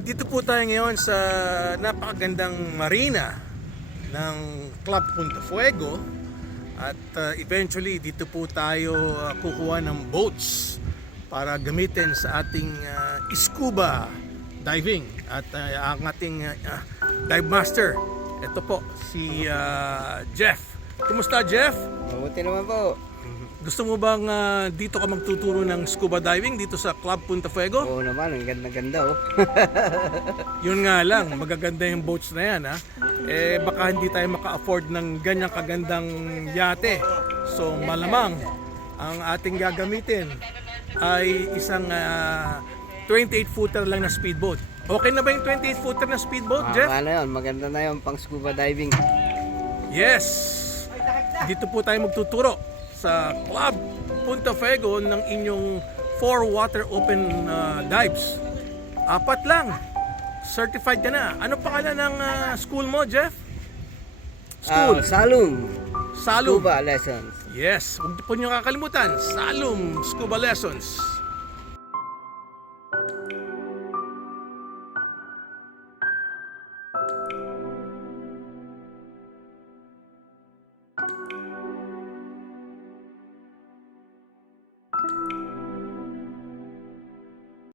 Dito po tayo ngayon sa napakagandang marina ng Club Punta Fuego at eventually dito po tayo kukuha ng boats para gamitin sa ating scuba diving at ang ating dive master, ito po si Jeff. Kumusta, Jeff? Mabuti naman po. Gusto mo bang dito ka magtuturo ng scuba diving dito sa Club Punta Fuego? Oo naman, ang ganda-ganda oh. Yun nga lang, magaganda yung boats na yan ha. Eh baka hindi tayo maka-afford ng ganyang kagandang yate. So malamang ang ating gagamitin ay isang 28-footer lang na speedboat. Okay na ba yung 28-footer na speedboat, Jeff? Ano yun, maganda na yun pang scuba diving. Yes! Dito po tayo magtuturo sa Club Punta Fuego ng inyong 4 water open dives. 4 lang. Certified ka na. Ano pangalan ng school mo, Jeff? School? Salum. Salum. Scuba lessons. Yes, huwag po niyo kakalimutan. Salum Scuba Lessons.